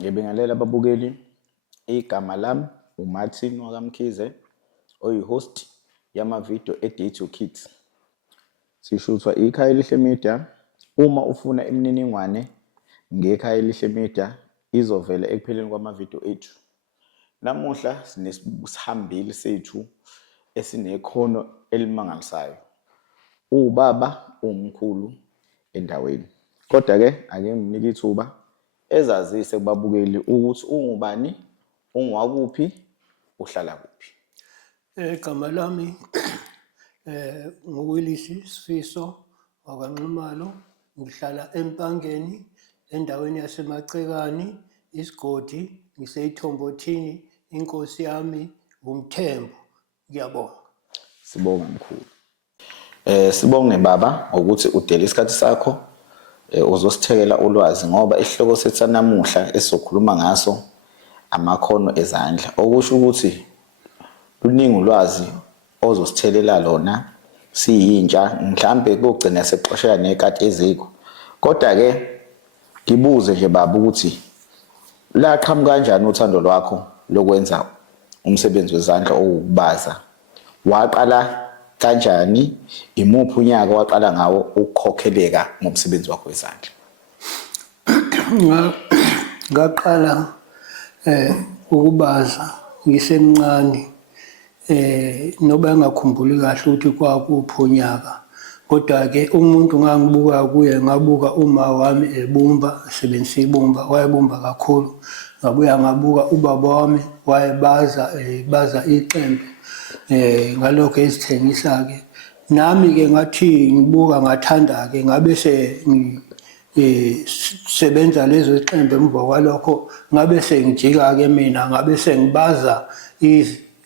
Ngibingelela ababukeli, igama lami uMartin wakamkhize, oyi-host yamavidiyo eDate Your Kids. Sishuthwa ikhaya elihle media. Uma ufuna imininingwane ngekhaya elihle media izovela ekupheleni kwamavidiyo ethu. Namuhla sinesihambeli sethu esinekhono elimangalisayo. Ubaba umkhulu endaweni. Kodwa-ke ake nginike ithuba ezazise kubabukeli ukuthi ungubani, ungwakuphi, uhlala kuphi. Igama lami nguWillis Sifiso wakwaNxumalo, ngihlala eMpangeni endaweni yaseMacekani, isigodi, ngiseyithombothini, inkosi yami uMthembu. Ngiyabonga. Sibonga mkhulu. Sibonge baba ngokuthi udele isikhathi sakho uzosithekela ulwazi ngoba isihloko sethu namuhla esizokhuluma ngaso amakhono ezandla. Okusho ukuthi luningi ulwazi ozosithelela lona siyintsha, mhlambe kugcina sexoshela nekati eziko. Kodwa ke ngibuze nje baba ukuthi laqhamuka kanjani uthando lwakho lokwenza umsebenzi wezandla owukubaza? Waqala kanjani? Imuphi unyaka waqala ngawo ukukhokheleka ngomsebenzi wakho wezandla? Ngaqala ukubaza ngisemncane, noba engakhumbuli kahle ukuthi kwakuphi unyaka. Kodwa-ke umuntu ngangibuka kuye, ngabuka uma wami ebumba, esebenzisa ibumba, wayebumba kakhulu. Ngabuya ngabuka ubaba wami wayebaza iqembe, ngalokho ezithengisa-ke. Nami-ke ngathi ngibuka ngathanda-ke, ngabe sebenza lezo iqembe. Emva kwalokho ngabe sengijika-ke mina, ngabe sengibaza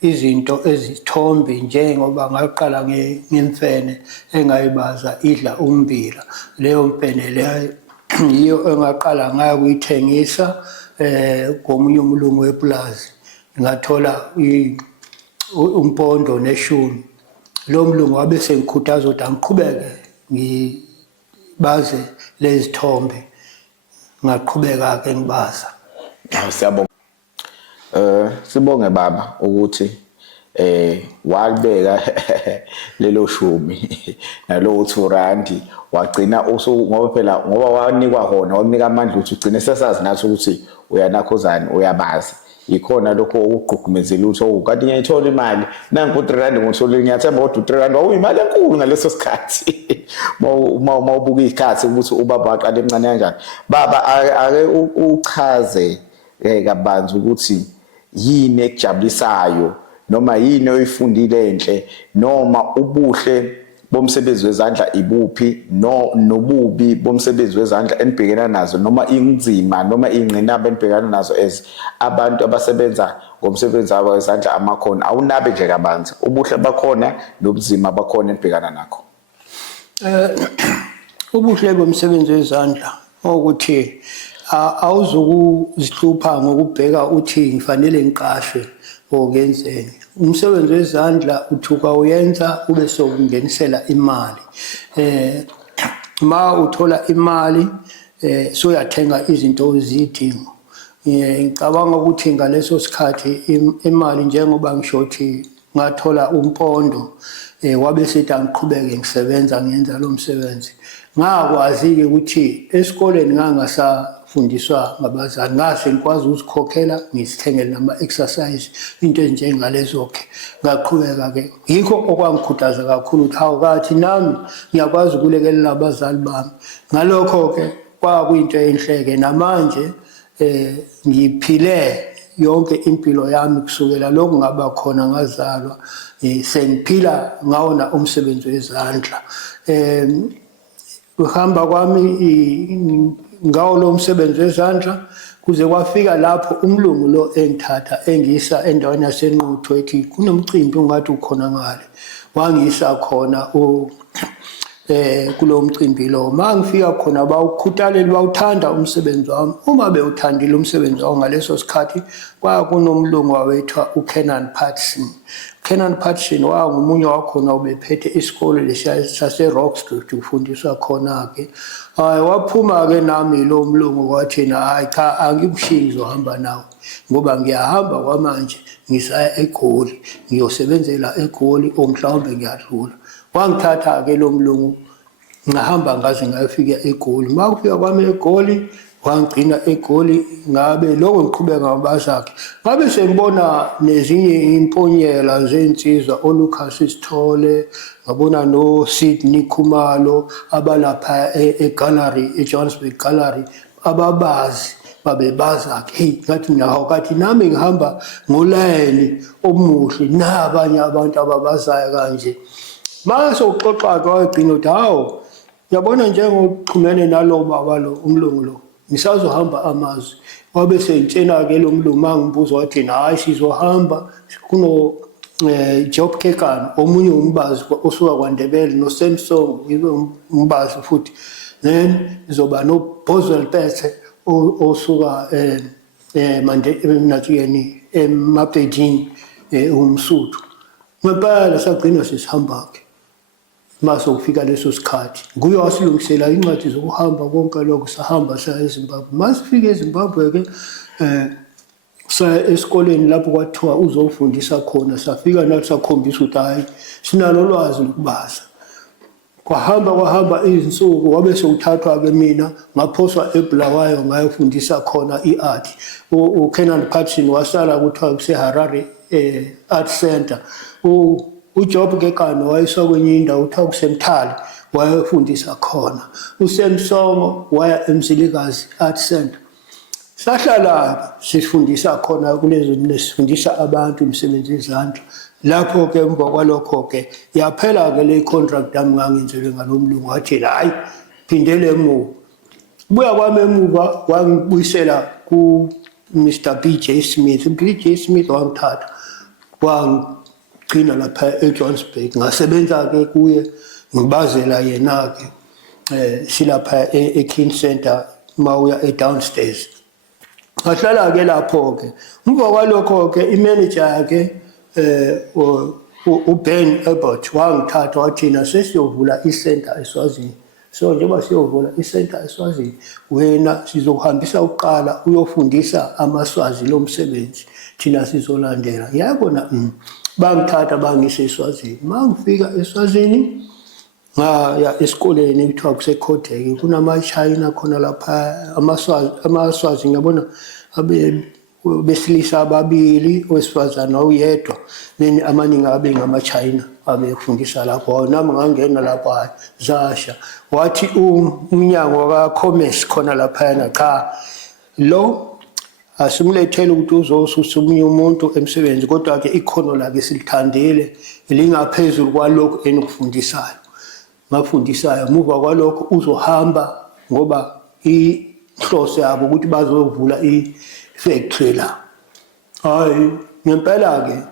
izinto ezithombe, njengoba ngaqala ngemfene engayibaza idla ummbila. Leyo mfene leyo yiyo engaqala ngayo kuyithengisa komunye umlungu wepulazi. Ngathola umpondo neshumi. Lo mlungu wabe sengikhuthaza ukuthi angiqhubeke ngibaze lezi thombe. Ngaqhubeka-ke ngibaza. Siyabonga. Sibonge baba ukuthi walibeka lelo shumi nalowo 2 randi wagcina ngoba phela ngoba wanikwa hona, wanika amandla ukuthi ugcine sesazi nathi ukuthi uyanakhozana, uyabaza. Ikhona lokho ukugqugqumezela ukuthi kanti ngiyayithola imali nangu 3 randi ngitholile, ngiyathemba kodwa 3 randi wawuyimali enkulu ngaleso sikhathi. Uma ubuka isikhathi ukuthi ubaba waqala emncane kanjani. Baba ake uchaze kabanzi ukuthi yini ekujabulisayo noma yini oyifundile enhle, noma ubuhle bomsebenzi wezandla ibuphi, nobubi bomsebenzi wezandla enibhekana nazo, noma inzima noma ingqinamba enibhekana nazo as abantu abasebenza ngomsebenzi wabo wezandla, amakhono. Awunabe nje kabanzi ubuhle bakhona nobuzima bakhona enibhekana nakho. Ubuhle bomsebenzi wezandla ukuthi awuzukuzihlupha ngokubheka uthi ngifanele ngiqashwe okenzeni. Umsebenzi wezandla uthuka uyenza ube sokungenisela imali. Ma uthola imali soyathenga izinto ozidingo. Ngicabanga ukuthi ngaleso sikhathi imali, njengoba ngishothi ngathola umpondo, wabe sethi angiqhubeke ngisebenza ngenza lo msebenzi. Ngakwazi-ke ukuthi esikoleni ngangasafundiswa ngabazali, ngase ngikwazi ukuzikhokhela, ngizithengele nama-exercise, into ezinjengalezo-ke. Ngaqhubeka-ke, yikho okwangikhuthaza kakhulu ukuthi hawu kathi nami ngiyakwazi ukulekelela abazali bami. Ngalokho-ke kwakuyinto enhle-ke, namanje ngiphile yonke impilo yami kusukela lokhu ngaba khona ngazalwa, sengiphila ngawona umsebenzi wezandla. Ukuhamba kwami ngawo lo msebenzi wezandla kuze kwafika lapho umlungu lo engithatha engisa endaweni yaseNquthu ethi kunomcimbi ungathi ukhona ngale. Wangisa khona kulo mcimbi lo. Mangifika khona bawukhuthaleli, bawuthanda umsebenzi wami. Uma bewuthandile umsebenzi wami ngaleso sikhathi, kwakunomlungu wawethiwa uKenan Patterson. uKenan Patterson wangumunye wakhona ubephethe isikole lesiya sase-Rock Street ufundiswa khona-ke. Waphuma-ke nami lo mlungu kwathina hayi cha angimshiyi ngizohamba nawe ngoba ngiyahamba kwamanje ngisaya eGoli ngiyosebenzela eGoli or mhlawumbe ngiyadlula. Wangithatha-ke lo mlungu ngahamba ngaze ngayofika eGoli. Makufika kwami eGoli wangigcina eGoli ngabe lokho ngiqhubeka ngabazakhe. Ngabe sengibona nezinye imponyela zensizwa oLucas Sithole, ngabona no Sydney Khumalo abalapha egallery eJohannesburg Gallery ababazi babebazakhe. Hey ngathi naho kathi nami ngihamba ngolayini omuhle nabanye abantu ababazayo kanje. Mase uxoxa-ke wagcina uthi hawu yabona njengoxhumene nalo baba lo umlungu lo ngisazohamba amazwi. Wabe sengitshena-ke lo mlungu mangibuza wathi hayi sizohamba kuno Job Kekana omunye umbazi osuka kwaNdebele noSamsong yibe umbazi futhi. Then izoba noBoswell Pethe osuka nathiyeni eMapedini umSuthu. Ngempela sagcina sesihamba-ke. Mase ukufika leso sikhathi nguye wasilungisela incwadi zokuhamba konke lokho sahamba saya eZimbabwe. Masifika eZimbabwe-ke saya esikoleni lapho kwathiwa uzofundisa khona safika nathi sakhombisa ukuthi hayi sinalo ulwazi lokubaza. Kwahamba izinsuku wabe sewuthathwa-ke mina ngaphoswa eBulawayo ngayofundisa khona i-art. uKenan Patterson wasala kuthiwa kuseHarare Art Center. uJob Kekana wayeswa kwenye indawo kuthiwa kuseMthali wayefundisa khona. uSamsong waya eMzilikazi Art Center. Sahlala sifundisa khona kulezo sifundisa abantu imisebenzi yezandla. Lapho-ke emva kwalokho-ke yaphela-ke le contract yami ngangenzelwe ngalo mlungu wathi hayi phindele emuva. Buya kwami emuva wangibuyisela ku-Mr. BJ Smith. BJ Smith wangithatha wangigcina lapha eJohannesburg. Ngasebenza-ke kuye ngibazela yena-ke silapha eKing Center mawuya eDownstairs. Ngahlala-ke lapho-ke emva kwalokho-ke imanager yakhe uBen Abbott wangithatha wathina sesiyovula isenta eSwazini. So njengoba siyovula isenta eSwazini wena sizokuhambisa uqala uyofundisa amaswazi lo msebenzi thina sizolandela. Yabona bangithatha bangise eSwazini. Mangifika eSwazini ngaya esikoleni ekuthiwa kuseKoteke kunama-China khona lapha amaswazi ngiyabona besilisa ababili owesifazana oyedwa then amaningi abe ngama-China abefundisa lapho. Nami ngangena lapho zasha wathi umnyango kaCommerce khona laphayana cha lo asimlethele ukuthi uzosusa omunye umuntu emsebenzi kodwa-ke ikhono lakhe silithandile lingaphezulu kwalokho enokufundisayo. Ngafundisayo muva kwalokho uzohamba ngoba inhloso yabo ukuthi bazovula i-factory la. Hayi ngempela-ke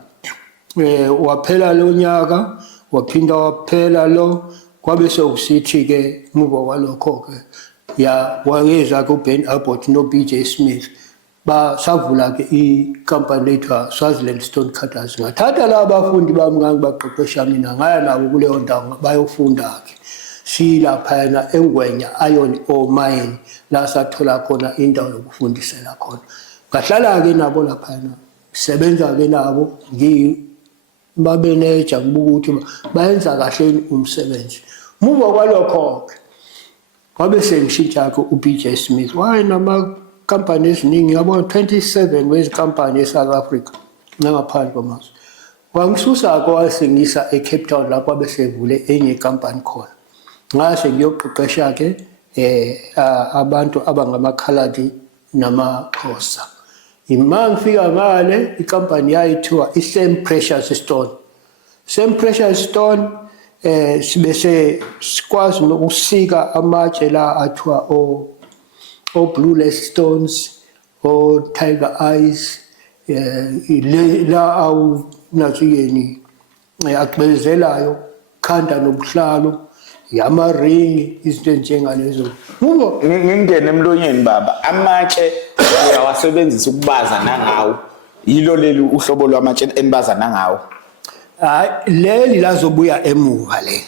waphela lo nyaka waphinda waphela lo kwabe sekusithi-ke muva kwalokho-ke wayeza-ke uBen Abbott noBJ Smith basavula-ke ikampani lethiwa Swaziland Stone Cutters. Ngathatha la abafundi bami ngangibaqeqesha mina ngaya nabo kuleyo ndawo bayofunda-ke silaphayana eNgwenya Iron Ore Mine la sathola khona indawo yokufundisela khona. Ngahlala-ke nabo laphayana sebenza-ke nabo ngibabeneja ngibuka ukuthi bayenza kahle umsebenzi. Muva kwalokho-ke wabe sengishintsha-ke uBJ Smith wayenama-company eziningi yabona 27 wezikampani eSouth Africa nangaphandle kwamazwe. Wangisusa-ke wasengisa eCape Town lapho abesevule enye ikampani khona. Ngase ngiyoqeqesha-ke abantu abangamakhaladi namaXhosa. Ngifika ngale ikampani yayithiwa iSam Precious Stone. Sam Precious Stone sibese sikwazi nokusika amatshe la athiwa o-Blueless Stones, o-Tiger Eyes, la awunatsiyeni agcwezelayo khanda nobuhlalo yamaringi izinto njengalezo. Ngingene emlonyeni baba amatshe uyawasebenzisa ukubaza nangawo yilo leli uhlobo lwamatshe enibaza nangawo. hayi leli lazobuya emuva le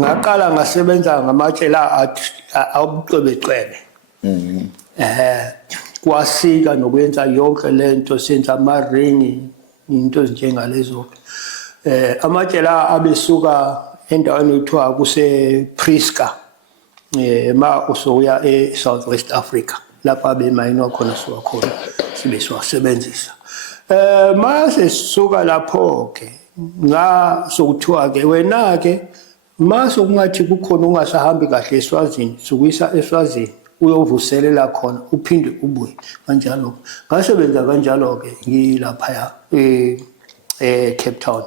ngaqala ngasebenza ngamatshe la abucwebecwebe kwasika nokwenza yonke lento senza amaringi into ezinjengalezo amatshe la abesuka endaweni ekuthiwa kuse Priska ma usoya South West Africa lapha abemayinwa khona suka khona sibe siwasebenzisa mase sisuka lapho ke sokuthiwa ke wena ke mase kungathi kukhona ungasahambi kahle eSwazini sukuyisa eSwazini uyovuselela khona uphinde ubuye kanjalo ngasebenza kanjalo ke ngilapha Cape Town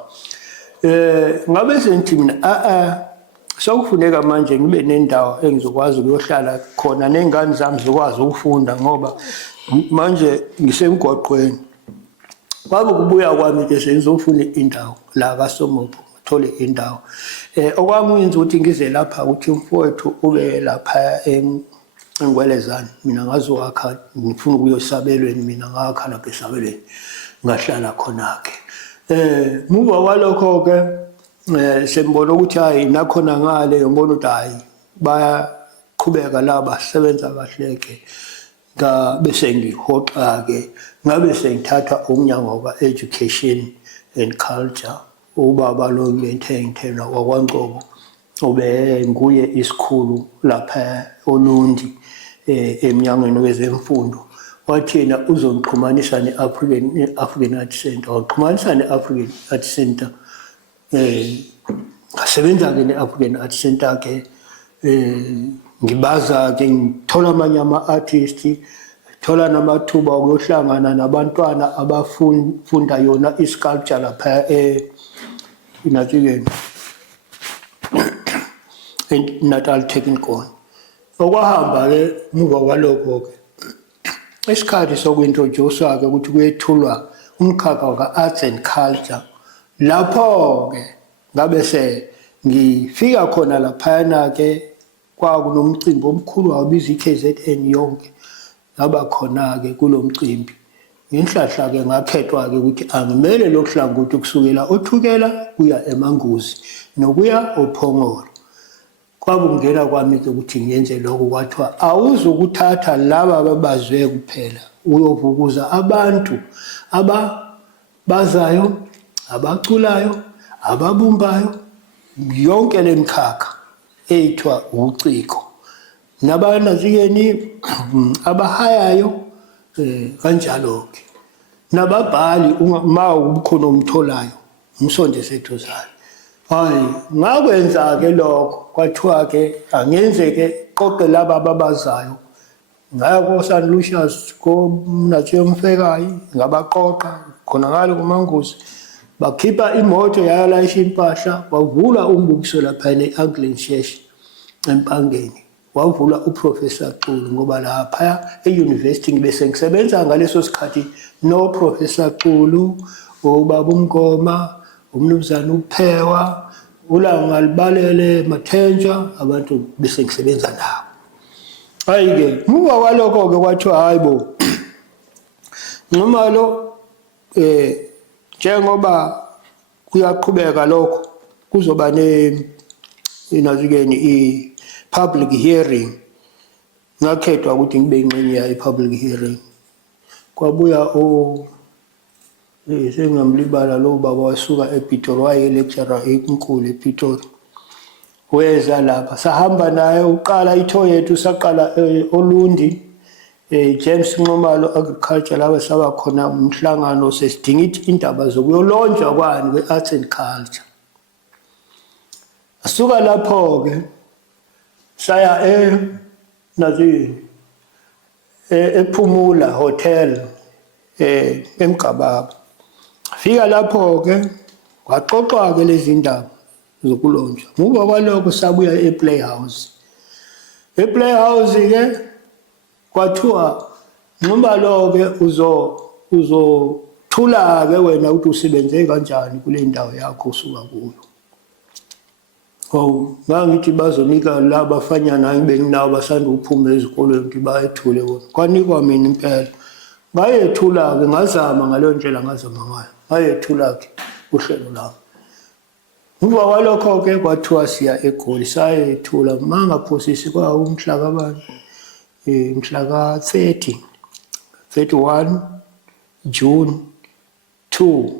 ngabe sengithi mina sokufuneka manje ngibe nendawo engizokwazi ukuyohlala khona nengane zami zokwazi ukufunda ngoba manje ngisemgwaqweni kwabe kubuya kwami ke sengizofuna indawo la kaSomopo ngithole indawo okwangenza ukuthi ngize lapha ukuthi umfowethu ube lapha eNgwelezane mina ngazowakha ngifuna ukuyosabelweni mina ngakha lapha esabelweni ngahlala khona ke muva walokho ke sembona ukuthi hayi nakhona ngale ngibona ukuthi hayi bayaqhubeka laba sebenza kahle ke bese ngihoxa ke ngabe sengithatha umnyango ka-education and culture ubaba lo ngithengithela wakwaNgcobo ube nguye isikhulu lapha eLundi emnyangweni wezemfundo wathina uzongixhumanisa ne-African Art Center waxhumanisa ne-African Art Center ngasebenza-ke ne-African Art Center ke ngibaza-ke ngithola amanye ama-artist thola namathuba okuyohlangana nabantwana abafunda yona i-sculpture lapha inathikeni Natal Technikon okwahamba-ke muva kwalokho-ke isikhathi soku-introduce-wa-ke ukuthi kuyethulwa umkhakha waka-arts and culture lapho-ke ngabe ngifika khona laphayana-ke kwakunomcimbi omkhulu wabiza i-KZN yonke ngaba khona-ke kulo mcimbi ngenhlahla-ke ngakhethwa-ke ukuthi angimele lokhu hlangothi kusukela othukela kuya emangozi nokuya ophongolo kwakungena kwami-ke ukuthi ngiyenze lokho kwathiwa awuzukuthatha laba ababazwe kuphela uyovukuza abantu ababazayo abaculayo ababumbayo yonke lemkhakha eyithiwa uciko nabanazikeni abahayayo kanjalo-ke nababhali ma ukhona umtholayo umsonde sethuzane hayi ngakwenza-ke lokho kwathiwa-ke angenzeke qoqe laba ababazayo ngaya ko-St. Lucius koMnatshe Mfekayi ngabaqoqa khona ngalo kumangozi bakhipha imoto yayalayisha impahla wavula umbukiso lapha e-Anglian Church eMpangeni wavula uProfessor Xulu ngoba lapha e-university ngibe sengisebenza ngaleso sikhathi no-Professor Xulu ubaba uMngoma umnumzana uPhewa ulanga libalele Mathenjwa abantu bese ngisebenza nabo hayi-ke muva kwalokho-ke kwathiwa hayi bo noma lo njengoba kuyaqhubeka lokho kuzoba inazikeni i-public hearing ngakhethwa ukuthi ngibe ingxenye yayo i-public hearing kwabuya sengamlibala lo baba wasuka ePitori wayelecturer enkulu ePitori weza lapha sahamba naye uqala itho yethu saqala oLundi James Nxumalo Agriculture laba saba khona umhlangano sesidinga indaba zokuyolonjwa kwani kwe-arts and culture asuka lapho-ke saya ePhumula Hotel eMgababa fika lapho-ke kwaxoxwa-ke lezi ndaba zokulonjwa muva kwalokho sabuya ePlayhouse ePlayhouse-ke kwathiwa noma lo-ke uzothula-ke wena ukuthi usebenze kanjani kule ndawo yakho usuka kuyo ngangithi bazonika la bafanyana ngibe nginawo basanda ukuphuma ezikolweni ukuthi bayethule wona kwanikwa mina impela ngayethula-ke ngazama ngaleyo ndlela ngazama ngayo ngayethula-ke uhlelo lami. Emva kwalokho-ke kwathiwa siya eGoli sayethula mangaphosisi umhla kabani mhla ka 31 June 2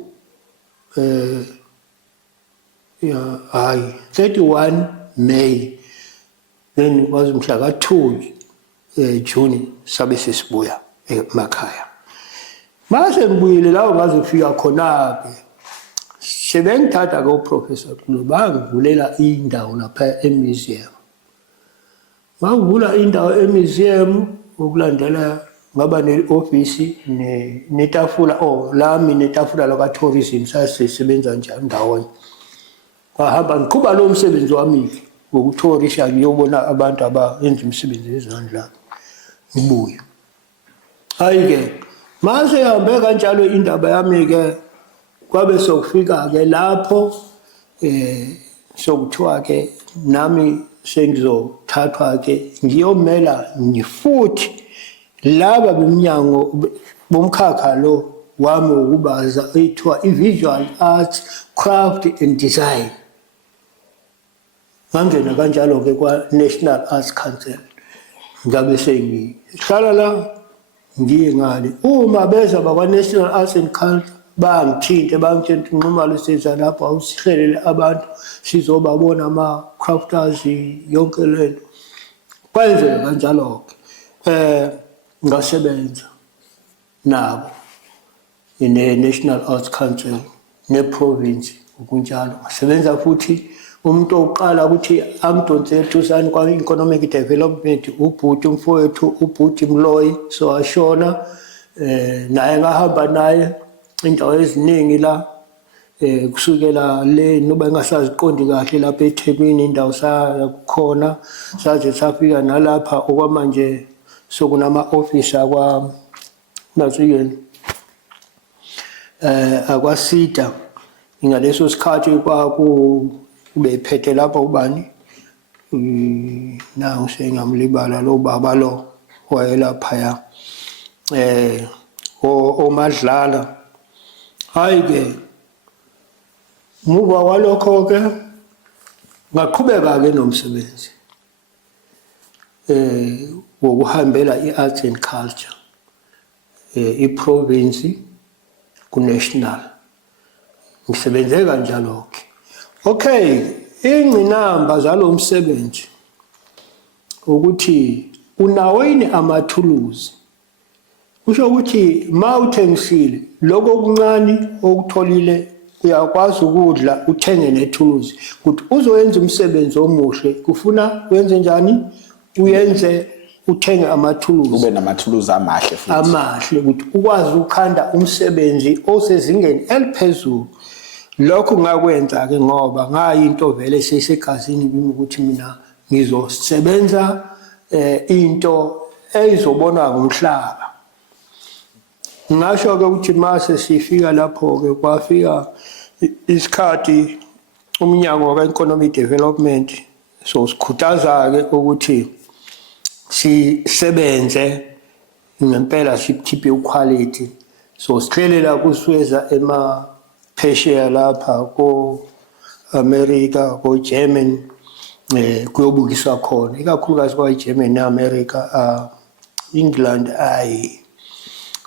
31 May, then was mhla ka 2 June sabe sesibuya emakhaya. Mase ngibuyile lawo ngazofika khona-ke sebengithatha ke uProfessor Xulu bangivulela indawo lapha emuseum. Bangivula indawo emuseum ukulandela ngaba ne-office netafula lami netafula lakwa-tourism sasisebenza njalo ndawonye. Ngahamba ngiqhuba lowo msebenzi wami ngokuthorisha ngiyobona abantu abenza imisebenzi yezandla ngibuye. Hayi-ke mase ihambe kanjalo indaba yami-ke kwabe sokufika-ke lapho sokuthiwa-ke nami sengizothathwa-ke ngiyomela futhi laba beminyango bomkhakha lo wami wokubaza ethiwa i-Visual Arts, Craft and Design. Ngangena kanjalo-ke kwa-National Arts Council. Ngabe sengihlala la ngiye ngale. Uma beza bakwa-National Arts and Culture bangithinte bangitshela unqumalo siza lapho awusihlelele abantu sizobabona ama-crafters yonke lento. Kwenzeka kanjalo-ke. Ngasebenza nabo ne-National Arts Council ne-province okunjalo. Ngasebenza futhi umuntu oqala ukuthi angidonsele thusani kwa-economic development ubhuti umfowethu ubhuti Mloyi, so ashona naye ngahamba naye indawo eziningi la kusukela le noba engasaziqondi kahle lapha eThekwini indawo sakhona saze safika nalapha okwamanje sokunama-office akwasida. Ngaleso sikhathi bephethe lapha ubani nangu sengamlibala lo baba lo wayelaphaya oMadlala. Hayi-ke muva walokho-ke ngaqhubeka-ke nomsebenzi wokuhambela i-arts and culture i-province ku-national. Ngisebenze kanjalo-ke. Okay, ingqinamba zalo msebenzi ukuthi unawo yini amathuluzi. Kusho ukuthi ma uthengisile lokho okuncane okutholile uyakwazi ukudla uthenge nethuluzi. Ukuthi uzoyenza umsebenzi omuhle kufuna wenze njani? Uyenze uthenge amathuluzi. Ube namathuluzi amahle futhi. Amahle ukuthi ukwazi ukukhanda umsebenzi osezingeni eliphezulu. Lokho ngakwenza-ke ngoba ngayinto vele sesegazini kimi ukuthi mina ngizosebenza into eyizobonwa ngumhlaba. Ngasho-ke ukuthi mase sifika lapho-ke kwafika isikhathi umnyango ka-economic development so sikhuthaza-ke ukuthi sisebenze ngempela sikhiphe uquality. So sihlelela kusweza phesheya lapha ko-America ko-Germany kuyobukiswa khona ikakhulukazi kwa-Germany ne-America England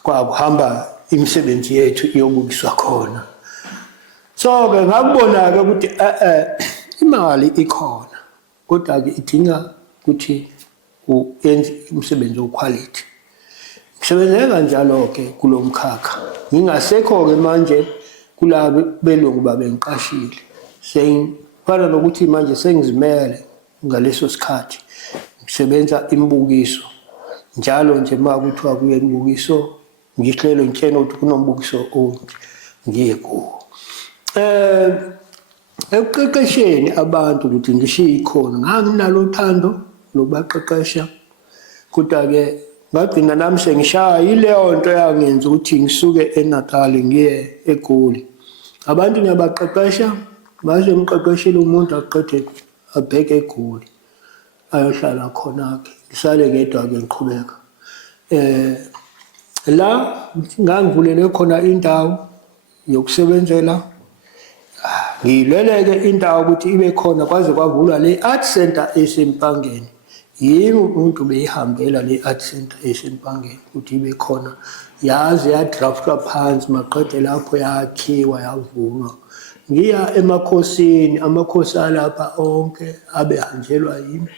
kwakuhamba imisebenzi yethu iyobukiswa khona. So-ke ngakubona-ke ukuthi imali ikhona kodwa-ke idinga ukuthi uyenze umsebenzi oquality. Ngisebenze kanjalo-ke kulo mkhakha ngingasekho-ke manje kulabo belungu babengiqashile. Sengifana nokuthi manje sengizimele ngaleso sikhathi ngisebenza imibukiso njalo nje makuthiwa kuye imibukiso ngihlelo ngitshena ukuthi kunombukiso onke ngiye kuwo. Ekuqeqesheni abantu ukuthi ngishiye ikhona nganginalo uthando lokubaqeqesha kodwa-ke ngagcina nami sengishaya yileyo nto yangenza ukuthi ngisuke eNatal ngiye eGoli. Abantu ngiyabaqeqesha mase ngimqeqeshile umuntu aqede abheke eGoli ayohlala khona-ke ngisale ngedwa-ke ngiqhubeka. La ngangivulele khona indawo yokusebenzela ngilweleke indawo ukuthi ibe khona kwaze kwavulwa le art center esempangeni. Yimi umuntu beyihambela le art center esempangeni ukuthi ibe khona, yaze yadraftwa phansi, maqede lapho yakhiwa yavulwa. Ngiya emakhosini, amakhosi alapha onke abehanjelwa yimi,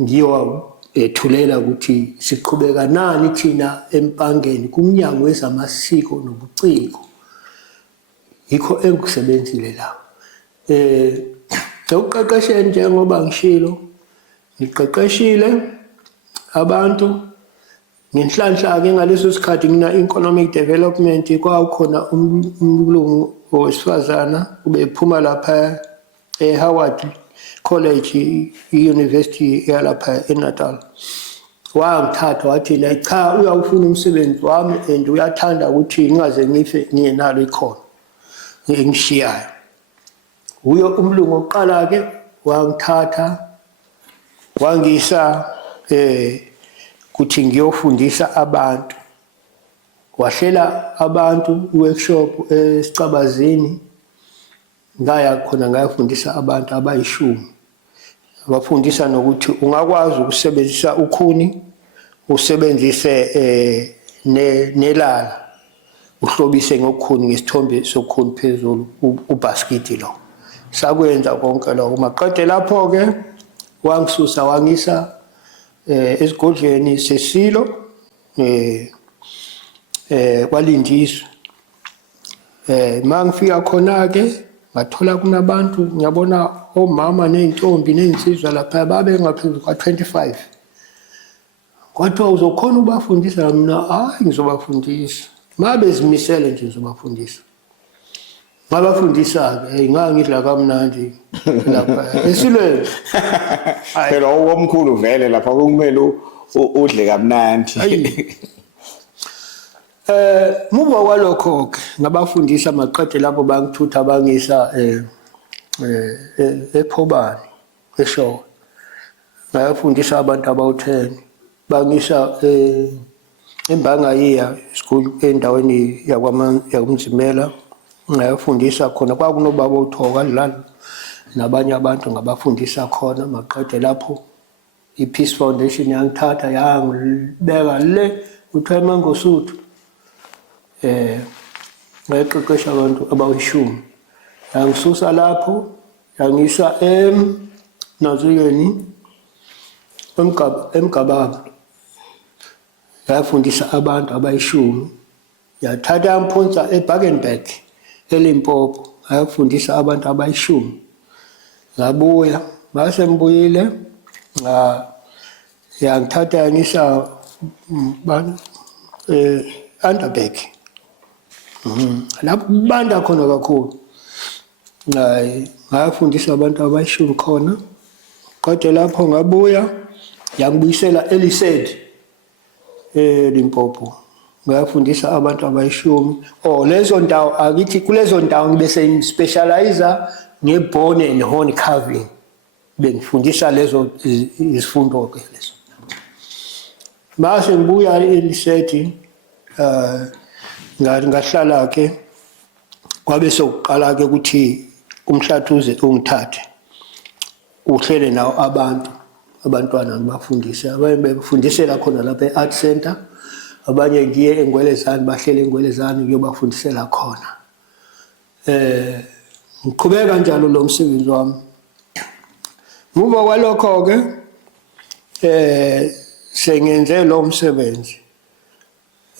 ngiyowethulela ukuthi siqhubeka nani thina empangeni kumnyango wezamasiko nobuciko. Yikho engikusebenzile la. Ukuqeqesheni njengoba ngishilo, ngiqeqeshile abantu ngenhlanhla-ke ngaleso sikhathi ngina economic development, kwakukhona umlungu owesifazana ubephuma lapha eHoward College, i-University yalapha eNatal. Wangithatha wathi la cha uyawufuna umsebenzi wami and uyathanda ukuthi ngingaze ngife ngingenalo ikhono engishiyayo. Uyo umlungu oqala-ke wangithatha wangisa ukuthi ngiyofundisa abantu. Wahlela abantu workshop eSicabazini, ngaya khona ngayafundisa abantu abayishumi. Bafundisa nokuthi ungakwazi ukusebenzisa ukhuni, usebenzise nelala, uhlobise ngokukhuni ngesithombe sokukhuni phezulu ubhaskidi lo. Sakwenza konke lokho. Maqede lapho-ke wangisusa wangisa esigodlweni sesilo kwalindiswa. Mangifika khona-ke ngathola kunabantu, ngiyabona omama ney'ntombi ney'nsizwa lapha babe ngaphezu kwa-25. Kwathiwa uzokhona ukubafundisa? Mina hayi ngizobafundisa, mabezimisele nje ngizobafundisa. Ngabafundisa-ke ngangidla kamnandi lapha esilweni. Phela omkhulu vele lapha kumele udle kamnandi. Muva kwalokho-ke ngabafundisa maqede lapho bangithutha bangisa ePhobani eShowe. Ngayafundisa abantu abawu-10, bangisa eMbangayiya school endaweni yakwamzimela. Ngayafundisa khona, kwakunobaba uThoka Dlala nabanye abantu ngabafundisa khona. Maqede lapho i-Peace Foundation yangithatha yangibeka le kuthiwa eMangosuthu. Ngayiqeqesha abantu abayishumi. Yangisusa lapho yangisa Nazuyeni eMgababa, yafundisa abantu abayishumi. Yathatha yamphonsa eBakenberg eLimpopo, yafundisa abantu abayishumi. Ngabuya, ngase ngibuyile yangithatha yangisa Underberg. Lapho banda khona kakhulu. Ngayafundisa abantu abayishumi khona. Kodwa lapho ngabuya yangibuyisela eLisedi eLimpopo. Ngayafundisa abantu abayishumi. Lezo ndawo akithi kulezo ndawo ngibe sengispecialize ngebone and horn carving. Bengifundisa lezo izifundo ke lezo. Mase ngibuya eLisedi ngahlala ke kwabe sokuqala ke ukuthi umhlathuze ungithathe uhlele nawo abantwana ngibafundise. Abanye befundisela khona lapha e-art center, abanye ngiye eNgwelezane bahlele eNgwelezane ngiyobafundisela khona. Ngiqhubeka kanjalo lo msebenzi wami. Muva kwalokho ke sengenze lo msebenzi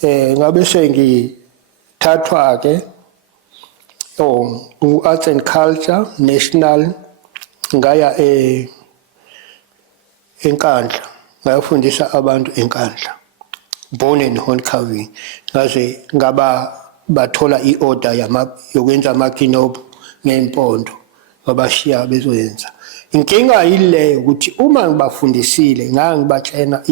ngabe sengithathwa ke Arts and Culture National, ngaya eNkandla ngayafundisa abantu eNkandla bone and horn carving. Ngaze bathola i-order yokwenza amakinopo ngempondo, ngabashiya bezoyenza. Inkinga yileyo ukuthi uma ngibafundisile ngangibatshena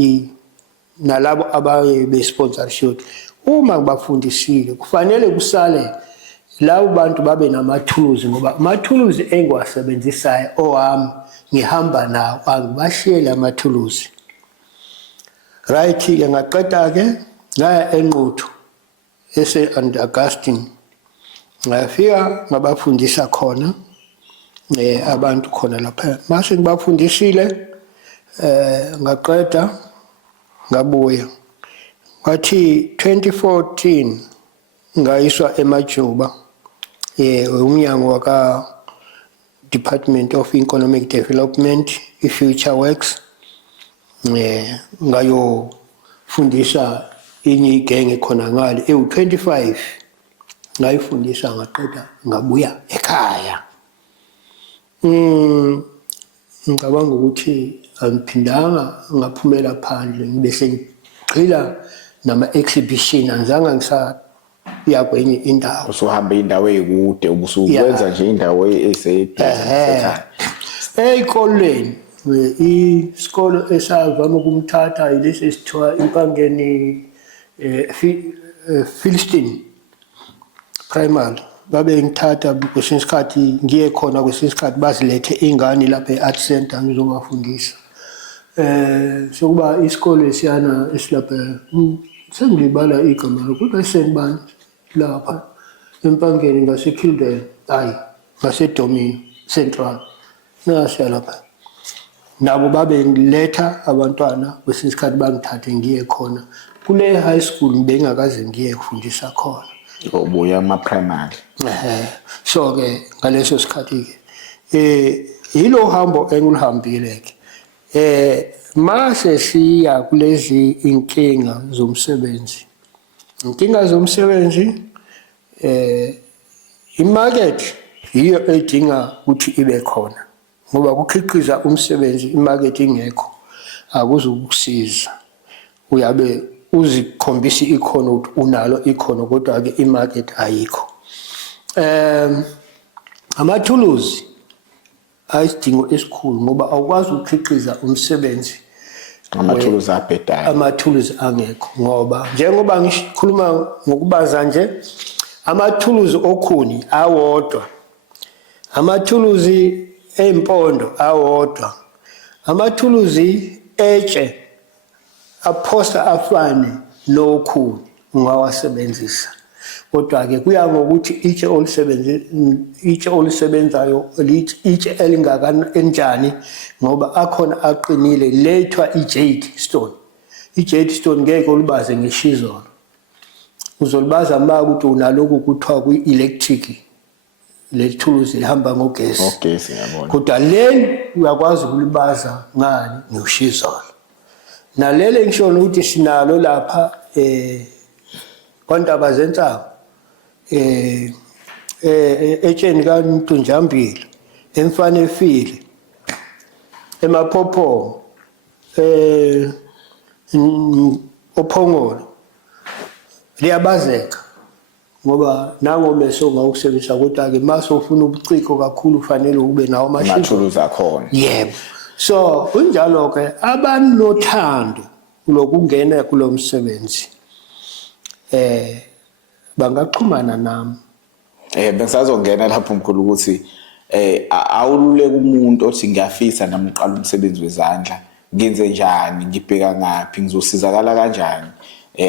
nalabo abaye be-sponsorship, uma ngibafundisile kufanele kusale labo bantu babe namathuluzi, ngoba amathuluzi engiwasebenzisayo owami ngihamba nawo, angibashiyele amathuluzi. Right-ke ngaqeda-ke ngaya eNquthu ese-Augustine ngafika ngabafundisa khona abantu khona lapha mase ngibafundisile ngaqeda ngabuya kwathi 2014 ngayiswa eMajuba umnyango waka Department of Economic Development i-Future Works ngayo fundisa inye igenge khona ngale ewu25 ngayifundisa ngaqeda ngabuya ekhaya ngicabanga ukuthi angiphindanga ngaphumela phandle ngibe sengigxila nama-exhibition angizange ngisaya kwenye indawo usuhambe indawo eyikude ubusukwenza nje indawo ey'koleni isikolo esavama ukumthatha yilesi esithiwa Impangeni Philistine Primary babe ngithatha kwesinye isikhathi ngiye khona kwesinye isikhathi bazilethe ingane lapha e-art center ngizobafundisa sokuba isikole siyana esilapha sengilibala igama lokho esenibani lapha Empangeni ngase-Kildale ngase-Domino Central nasiya lapha nabo babe ngiletha abantwana kwesinye isikhathi bangithathe ngiye khona kule high school bengakaze ngiye kufundisa khona ubuya ama-primary so ke ngaleso sikhathi ke yilo hambo engilihambile ke mase siya kulezi inkinga zomsebenzi imarket yiyo edinga ukuthi ibe khona ngoba kukhiqiza umsebenzi imarket ingekho akuzukusiza uyabe uzikhombisa ikhono ukuthi unalo ikhono kodwa ke imarket ayikho amathuluzi ayisidingo esikhulu ngoba awukwazi ukukhiqiza umsebenzi amathuluzi abhedayo amathuluzi angekho ngoba njengoba ngikhuluma ngokubaza nje amathuluzi okhuni awodwa amathuluzi empondo awodwa amathuluzi etshe aphosta afane nokhuni ungawasebenzisa kodwa ke kuya ngokuthi itshe olisebenzayo itshe enjani ngoba akhona aqinile lethwa i-jade stone i-jade stone ngeke ulibaze ngeshizolo uzolibaza uma ukuthi unaloku kuthiwa kwi-electric le thuluzi lihamba ngogesi yabona kodwa leli uyakwazi ukulibaza ngani ngoshizolo nalele ngisho ukuthi sinalo lapha kwantaba zentsaba etsheni kaNtunjambili emfanefile emaphopho ophongolo liyabazeka ngoba nangomeso ngawukusebenzisa kodwa ke mase ufuna ubuciko kakhulu ufanele ube nawo amathuluzi akhona yebo so kunjalo ke abanothando lokungena kulo msebenzi bangaxhumana nami bengisazongena lapho mkhulu ukuthi awululeke umuntu othi ngiyafisa nami uqala umsebenzi wezandla ngenze njani ngibheka ngaphi ngizosizakala kanjani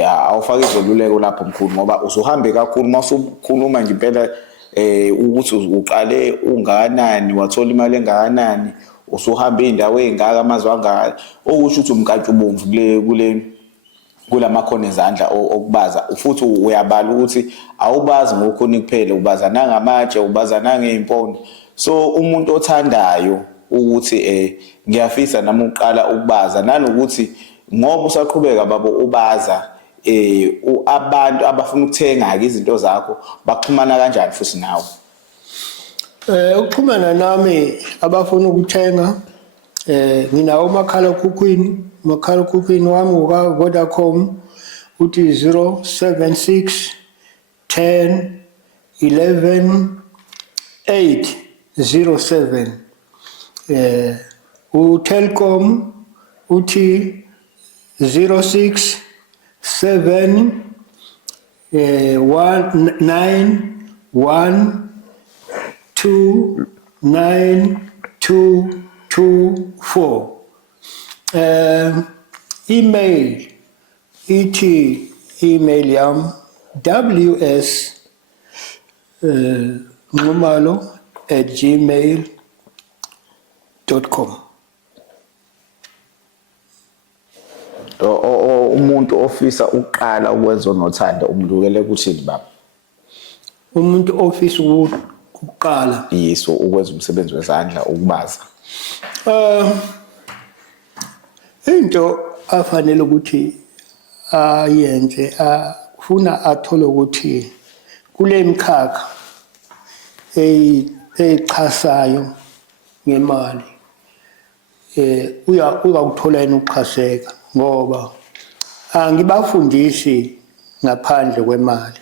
awufake izeluleko lapho mkhulu ngoba usuhambe kakhulu masukhuluma nje impela ukuthi uqale ungakanani wathola imali engakanani usuhambe indawo ezingaka amazwe angaka okusho ukuthi umkantshubomvu kulamakhono ezandla okubaza futhi uyabala ukuthi awubazi ngokhona kuphela ubaza nangamatshe ubaza nangezimpondo so umuntu othandayo ukuthi ngiyafisa nami uqala ukubaza nanokuthi ngoba usaqhubeka babo ubaza abantu abafuna ukuthenga izinto zakho baxhumana kanjani futhi nawe ukuxhumana nami abafuna ukuthenga nginawo umakhalekhukhwini wami uka-Vodacom uthi 076 10 11 807 uTelkom uthi 06 7 9 1 2 9 2 2 4 email ithi email yam ws nxumalo@gmail.com. Umuntu ofisa ukuqala ukwenza unothando umlukele kuthini baba? Umuntu ofisa ukuqala yiso ukwenza umsebenzi wezandla ukubaza. Into afanele ukuthi ayenze afuna athole ukuthi kule mikhakha echasayo ngemali uyakuthola yena ukuxhaseka ngoba angibafundisi ngaphandle kwemali.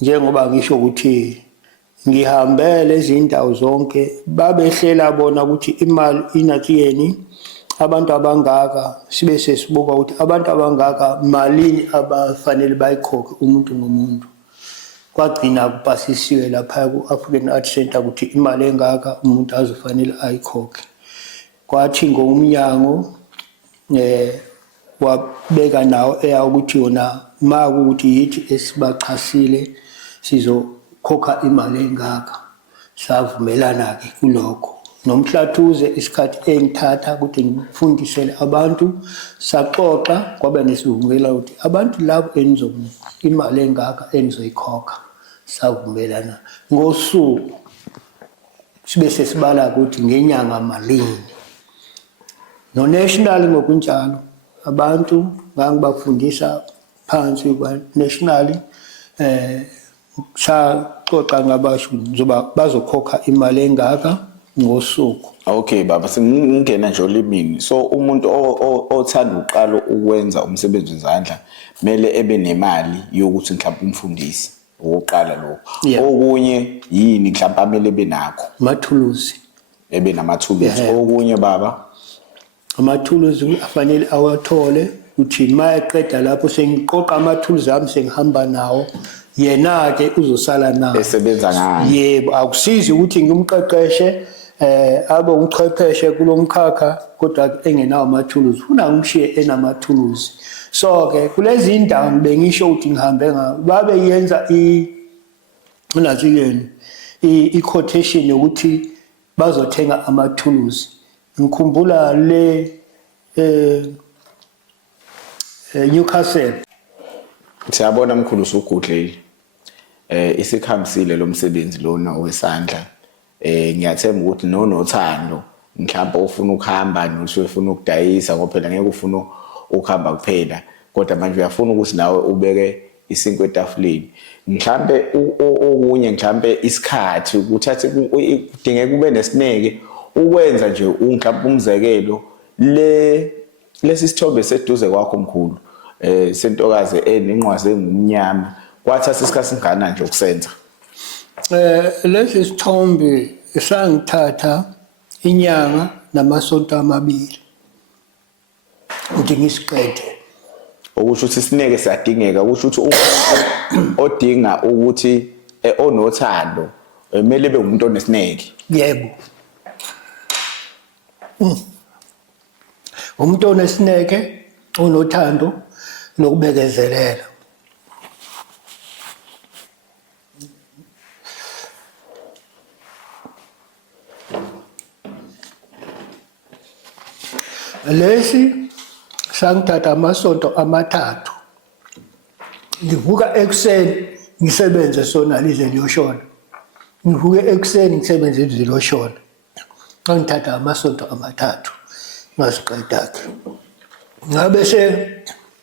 Njengoba ngisho ukuthi ngihambele izindawo zonke babehlela bona ukuthi imali inathi yeni abantu abangaka sibe sesibuka ukuthi abantu abangaka malini abafanele bayikhokhe umuntu ngomuntu. Kwagcina kupasisiwe lapha ku-African Art Center ukuthi imali engaka umuntu azofanele ayikhokhe. Kwathi ngomnyango wabeka nawo ukuthi yona ma ukuthi yithi esibachasile sizokhokha imali engaka. Savumelana-ke kulokho. Nomhlatuze isikhathi engithatha ukuthi ngifundisele abantu saxoxa kwaba nesivumelwano ukuthi abantu labo imali engaka enizoyikhokha. Savumelana ngosuku sibe sesibala ukuthi ngenyanga malini. No-national ngokunjalo abantu ngangibafundisa phansi kwa-national saxoxa ngabasho njoba bazokhokha imali engaka ngosuku. Okay baba, singingena nje olimini. So umuntu othanda uqala ukwenza umsebenzi wezandla mele ebe nemali yokuthi mhlawumbe umfundisi ukuqala lokho. Okunye yini mhlawumbe amele benakho? Amathuluzi. Ebe namathuluzi. Okunye baba? Amathuluzi afanele awathole ukuthi mayeqeda lapho sengiqoqa amathuluzi ami sengihamba nawo yena ke uzosala nawo esebenza ngayo. Yebo, akusizi ukuthi ngimqeqeshe abe umchwepheshe kulomkhakha kodwa engenawo amathuluzi. Ufuna ngimshiye enamathuluzi. So ke kulezi indawo bengisho ukuthi ngihambe ngawo babe yenza i-quotation yokuthi bazothenga amathuluzi. Ngikhumbula le Newcastle. Siyabona mkhulu usugudlile. Isikhambisile lo msebenzi lona wesandla. Ngiyathemba ukuthi nonothando mhlawumbe ufuna ukuhamba nothi ufuna ukudayisa ngoba phela ngeke ufuna ukuhamba kuphela kodwa manje uyafuna ukuthi nawe ubeke isinkwe etafuleni. Mhlawumbe okunye mhlawumbe isikhathi ukuthatha kudingeka kube nesineke ukwenza nje mhlawumbe umzekelo lesi sithombe seduze kwakho mkhulu sentokazi enenqwazi engumnyama kwathatha isikhathi singana nje ukusenza. Lesi sithombe sangithatha inyanga namasonto amabili ukuthi ngisiqede. Okusho ukuthi isineke siyadingeka, kusho ukuthi umuntu odinga ukuthi onothando kumele ebe umuntu onesineke. Yebo. Umuntu onesineke, onothando nokubekezelela. Lesi sangithatha amasonto amathathu. Ngivuka ekuseni ngisebenze sona lize liyoshona. Ngivuke ekuseni ngisebenze lize liyoshona. Ngithatha amasonto amathathu ngasiqeda-ke. Ngabe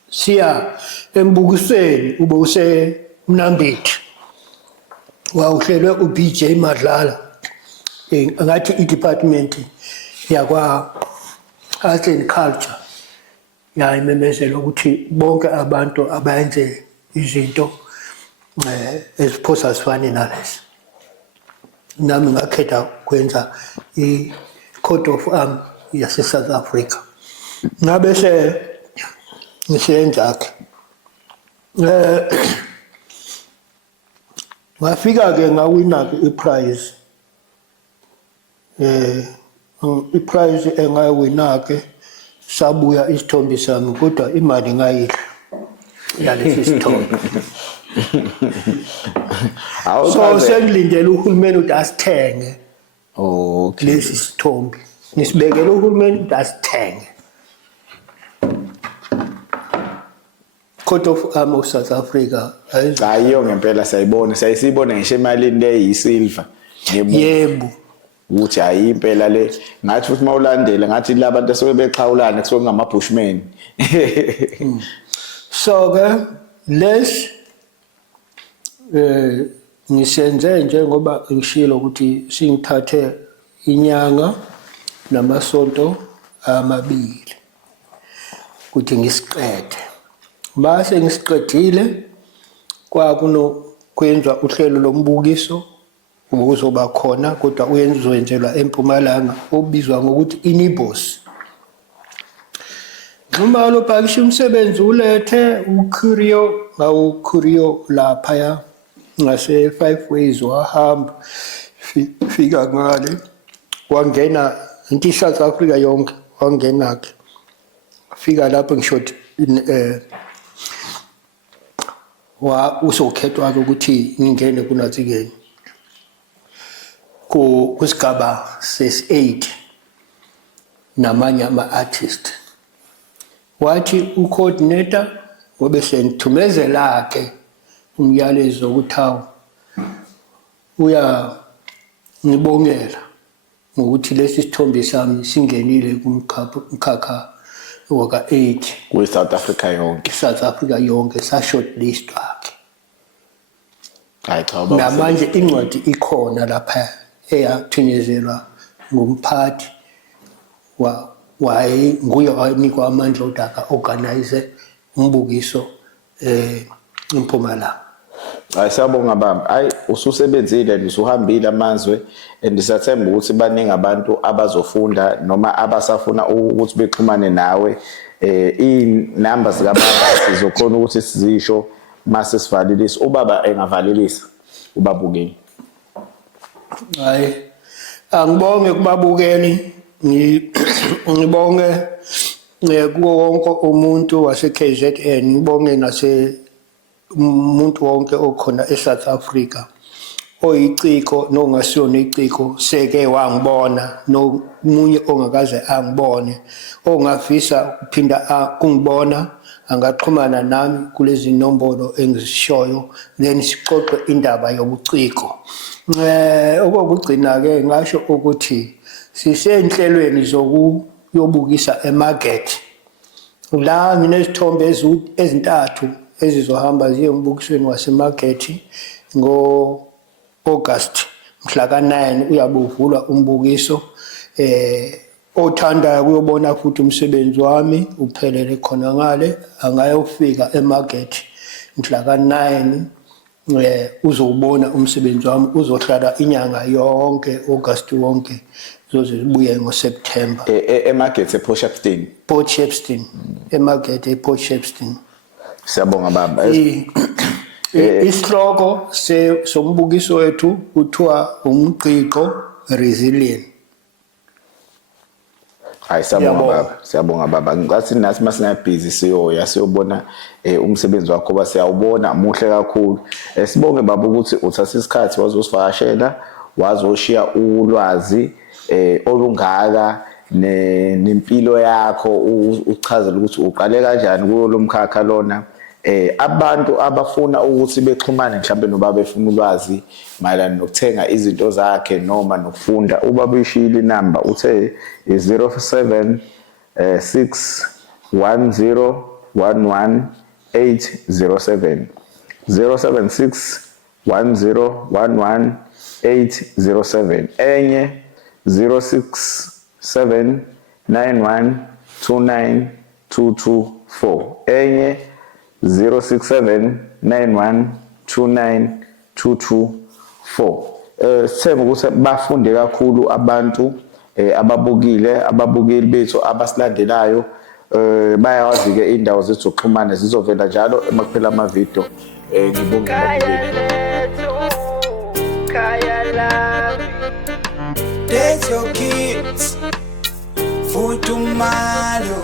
siya embukisweni ube useMnambithi. Wawuhlelwe uBJ Madlala. Ngathi i-department yakwa Arts and Culture yayimemezela ukuthi bonke abantu abayenze izinto eziphosa sifane nalezi. Nami ngakhetha kwenza i-coat of arms yase-South Africa. Ngabe ngisenza-ke. Ngafika-ke ngawina-ke i-prize. I-prize engawina-ke sabuya isithombe sami kodwa imali ngayidla yalesi sithombe. So sengilindele uhulumeni ukuthi asithenge Okay. lesi sithombe. Nisibekele uhulumeni ukuthi asithenge. Court of Arms of South Africa. Hayiyo ngempela siyayibona ngisho emalini le yisilver. Yebo. Ukuthi hayi impela le ngathi futhi mawulandela ngathi labantu asoke bexhawulana kusuke ngama bushmen. So ke ngisenze njengoba ngishilo ukuthi singithathe inyanga namasonto amabili ukuthi ngisiqede. Base ngisiqedile kwakwenza uhlelo lombukiso uzoba khona kodwa uyenzelwa eMpumalanga obizwa ngokuthi iNibos. Uma lo pakisha umsebenzi ulethe uCurio lapha ngase 5 ways wahamba fika ngale wangena into South Africa yonke wangena ke fika lapho ngishoti usokhethwa ukuthi ngingene kuNathikeni kusigaba ses8 namanye ama-artist wathi ucoordinator ngobe senithumezela ke umyalezo ukuthi hawu uya ngibongela ngokuthi lesi sithombe sami singenile kumkhakha waka-8 kwi-South Africa yonke. South Africa yonke sa-shortlist wakhe. Hayi cha baba. Namanje incwadi ikhona lapha eyathunyelelwa ngumphathi nguye wanikwa amandla ukuthi aka-organize umbukiso eMpumalanga. Hayi siyabonga baba. Hayi ususebenzile usuhambile amazwe and siyathemba ukuthi baningi abantu abazofunda noma abasafuna ukuthi bexhumane nawe inamba zika baba sizokhona ukuthi sizisho mase sivalelisa ubaba engavalelisa ubabukeni. Hayi angibonge kubabukeli ngibonge kuwo wonke umuntu wase KZN ngibonge nase umuntu wonke okhona eSouth Africa oyiciko nongasiyona iciko seke wangibona nomunye ongakaze angibone ongafisa ukuphinda kungibona angaxhumana nami kulezi nombolo engizishoyo then sixoxe indaba yobuciko. Okugcina ke ngasho ukuthi sisenhlelweni zokuyobukisa emarket la nginesithombe ezintathu ezizohamba ziye embukisweni wasemarket ngo-August mhla ka9 uyabe uvulwa umbukiso othanda kuyobona futhi umsebenzi wami uphelele khona ngale angayofika emarket mhla ka9 uzobona umsebenzi wami uzohlala inyanga yonke August wonke zoze zibuye ngoSeptember emarket ePort Shepstone. Port Shepstone emarket ePort Shepstone. Siyabonga baba. Isihloko sombukiso wethu kuthiwa umqiqo resilient. Hayi siyabonga baba. Ngathi nathi masingabhizi siyobona umsebenzi wakho basiyawubona muhle kakhulu. Sibonge baba ukuthi uthatha isikhathi wazosivakashela wazoshiya ulwazi olungaka nempilo yakho uchazela ukuthi uqale kanjani kulo lomkhakha lona. Abantu abafuna ukuthi bexhumane mhlawumbe noba befuna ulwazi mayelana nokuthenga izinto zakhe noma nokufunda ubaba uyishilo inamba uthe 07 610 11807 076 10 11807 enye 067 91 29 224 enye 06791292224. Sithemba ukuthi bafunde kakhulu abantu ababukeli bethu abasilandelayo bayawazi ke indawo zethu zokuxhumana zizovela njalo emakuphela amavideo ngibonge That's your kids. Futumalo.